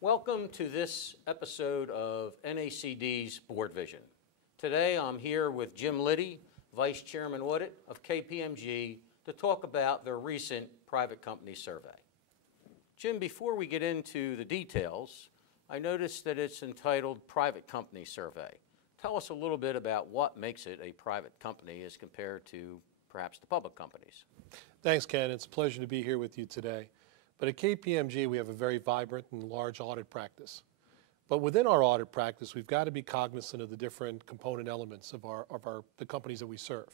Welcome to this episode of NACD's BoardVision. Today I'm here with Jim Liddy, Vice Chairman Audit of KPMG, to talk about their recent private company survey. Jim, before we get into the details, I noticed that it's entitled Private Company Survey. Tell us a little bit about what makes it a private company as compared to perhaps the public companies. Thanks, Ken. It's a pleasure to be here with you today. But at KPMG, we have a very vibrant and large audit practice. But within our audit practice, we've got to be cognizant of the different component elements of the companies that we serve.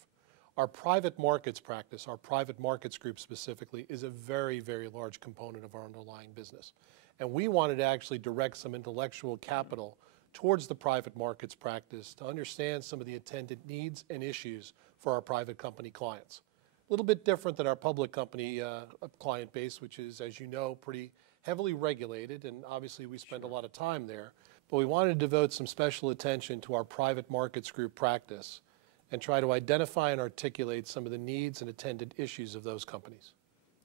Our private markets practice, our private markets group specifically, is a very, very large component of our underlying business. And we wanted to actually direct some intellectual capital towards the private markets practice to understand some of the attendant needs and issues for our private company clients. A little bit different than our public company client base, which is, as you know, pretty heavily regulated, and obviously we spend a lot of time there. But we wanted to devote some special attention to our private markets group practice and try to identify and articulate some of the needs and attendant issues of those companies.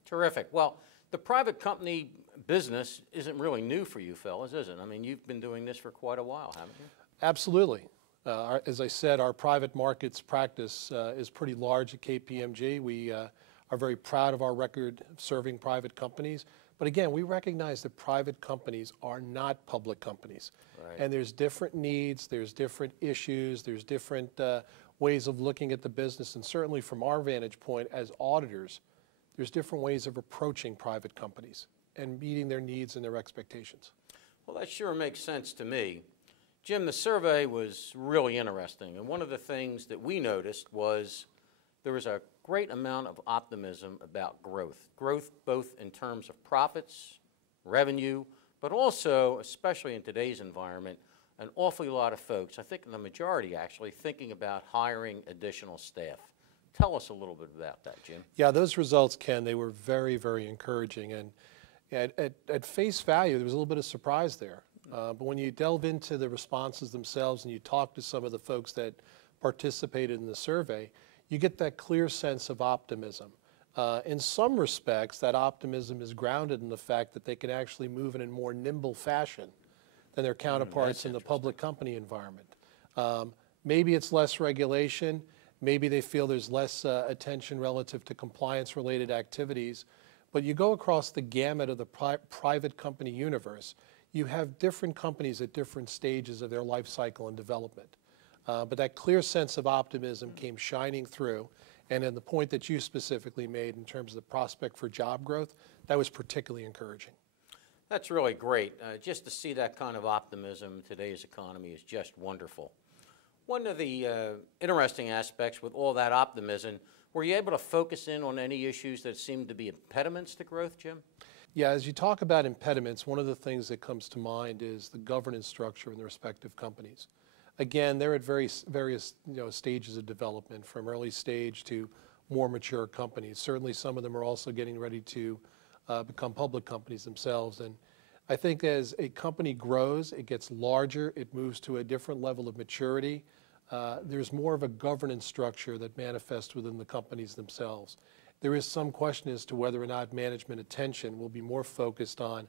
Terrific. Well, the private company business isn't really new for you fellas, is it? I mean, you've been doing this for quite a while, haven't you? Absolutely. As I said, our private markets practice is pretty large at KPMG. We are very proud of our record of serving private companies. But again, we recognize that private companies are not public companies. Right. And there's different needs, there's different issues, there's different ways of looking at the business. And certainly from our vantage point as auditors, there's different ways of approaching private companies and meeting their needs and their expectations. Well, that sure makes sense to me. Jim, the survey was really interesting, and one of the things that we noticed was there was a great amount of optimism about growth. Growth both in terms of profits, revenue, but also, especially in today's environment, an awfully lot of folks, I think the majority actually, thinking about hiring additional staff. Tell us a little bit about that, Jim. Yeah, those results, Ken, they were very, very encouraging, and at face value, there was a little bit of surprise there. But when you delve into the responses themselves and you talk to some of the folks that participated in the survey, you get that clear sense of optimism. In some respects, that optimism is grounded in the fact that they can actually move in a more nimble fashion than their counterparts in the public company environment. Maybe it's less regulation. Maybe they feel there's less attention relative to compliance-related activities. But you go across the gamut of the private company universe, you have different companies at different stages of their life cycle and development. But that clear sense of optimism came shining through. And then the point that you specifically made in terms of the prospect for job growth, that was particularly encouraging. That's really great. Just to see that kind of optimism in today's economy is just wonderful. One of the interesting aspects with all that optimism, were you able to focus in on any issues that seemed to be impediments to growth, Jim? Yeah, as you talk about impediments, one of the things that comes to mind is the governance structure in the respective companies. Again, they're at various stages of development, from early stage to more mature companies. Certainly some of them are also getting ready to become public companies themselves. And I think as a company grows, it gets larger, it moves to a different level of maturity. There's more of a governance structure that manifests within the companies themselves. There is some question as to whether or not management attention will be more focused on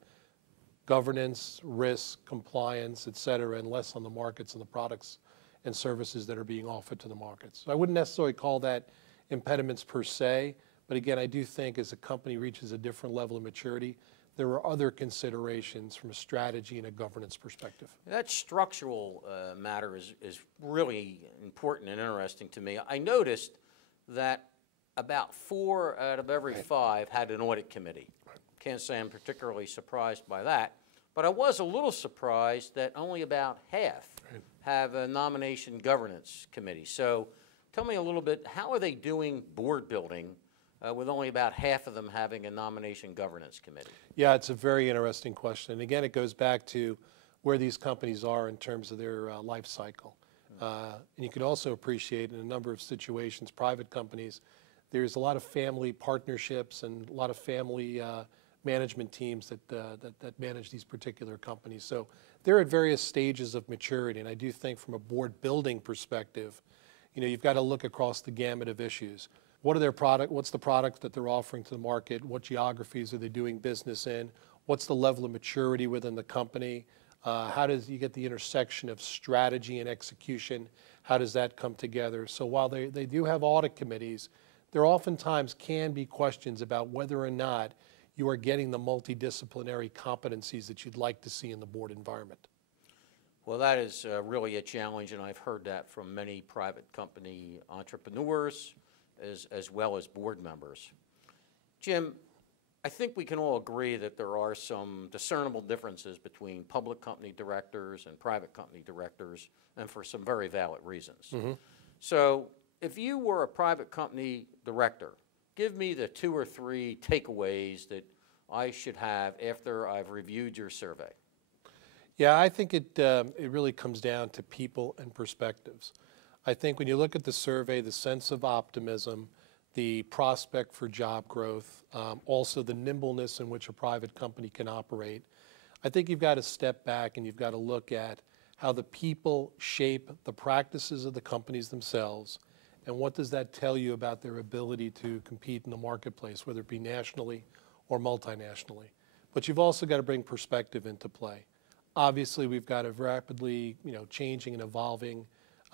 governance, risk, compliance, et cetera, and less on the markets and the products and services that are being offered to the markets. So I wouldn't necessarily call that impediments per se, but again, I do think as a company reaches a different level of maturity, there are other considerations from a strategy and a governance perspective. That structural matter is really important and interesting to me. I noticed that about 4 out of every 5 had an audit committee. Can't say I'm particularly surprised by that, but I was a little surprised that only about half have a nomination governance committee. So tell me a little bit, how are they doing board building with only about half of them having a nomination governance committee? Yeah, it's a very interesting question. And again, it goes back to where these companies are in terms of their life cycle. And you can also appreciate in a number of situations, private companies, there's a lot of family partnerships and a lot of family management teams that manage these particular companies. So they're at various stages of maturity. And I do think from a board building perspective, you've got to look across the gamut of issues. What are their product? What's the product that they're offering to the market? What geographies are they doing business in? What's the level of maturity within the company? How does you get the intersection of strategy and execution? How does that come together? So while they do have audit committees, there oftentimes can be questions about whether or not you are getting the multidisciplinary competencies that you'd like to see in the board environment. Well, that is really a challenge, and I've heard that from many private company entrepreneurs as well as board members. Jim, I think we can all agree that there are some discernible differences between public company directors and private company directors, and for some very valid reasons. So if you were a private company director, give me the 2 or 3 takeaways that I should have after I've reviewed your survey. Yeah, I think it really comes down to people and perspectives. I think when you look at the survey, the sense of optimism, the prospect for job growth, also the nimbleness in which a private company can operate, I think you've got to step back and you've got to look at how the people shape the practices of the companies themselves, and what does that tell you about their ability to compete in the marketplace, whether it be nationally or multinationally. But you've also got to bring perspective into play. Obviously, we've got a rapidly changing and evolving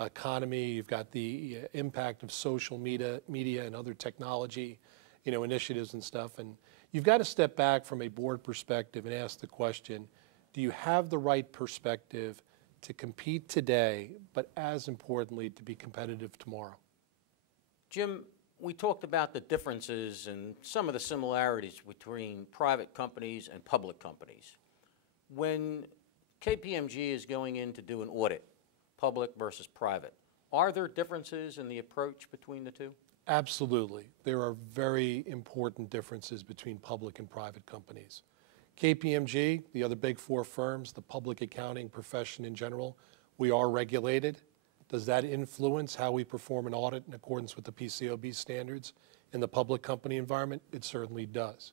economy. You've got the impact of social media and other technology initiatives and stuff. And you've got to step back from a board perspective and ask the question, do you have the right perspective to compete today, but as importantly, to be competitive tomorrow? Jim, we talked about the differences and some of the similarities between private companies and public companies. When KPMG is going in to do an audit, public versus private, are there differences in the approach between the two? Absolutely. There are very important differences between public and private companies. KPMG, the other big 4 firms, the public accounting profession in general, we are regulated. Does that influence how we perform an audit in accordance with the PCAOB standards in the public company environment? It certainly does.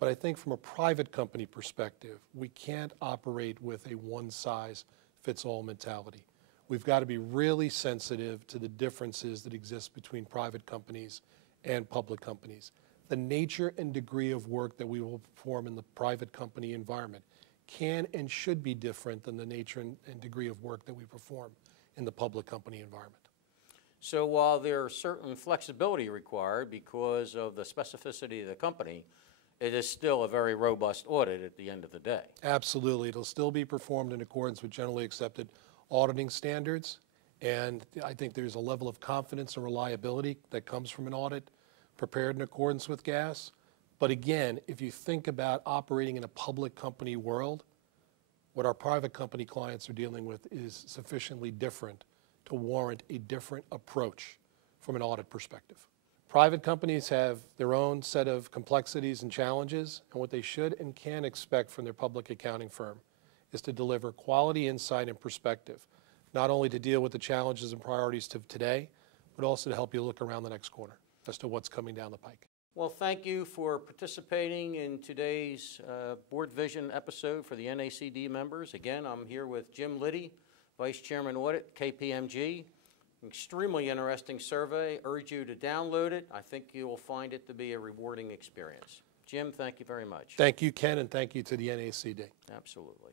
But I think from a private company perspective, we can't operate with a one-size-fits-all mentality. We've got to be really sensitive to the differences that exist between private companies and public companies. The nature and degree of work that we will perform in the private company environment can and should be different than the nature and degree of work that we perform in the public company environment. So while there's certain flexibility required because of the specificity of the company, it is still a very robust audit at the end of the day. Absolutely. It'll still be performed in accordance with generally accepted auditing standards, and I think there's a level of confidence and reliability that comes from an audit prepared in accordance with GAS. But again, if you think about operating in a public company world, what our private company clients are dealing with is sufficiently different to warrant a different approach from an audit perspective. Private companies have their own set of complexities and challenges, and what they should and can expect from their public accounting firm is to deliver quality insight and perspective, not only to deal with the challenges and priorities of today, but also to help you look around the next corner as to what's coming down the pike. Well, thank you for participating in today's BoardVision episode for the NACD members. Again, I'm here with Jim Liddy, Vice Chairman Audit, KPMG. Extremely interesting survey. Urge you to download it. I think you will find it to be a rewarding experience. Jim, thank you very much. Thank you, Ken, and thank you to the NACD. Absolutely.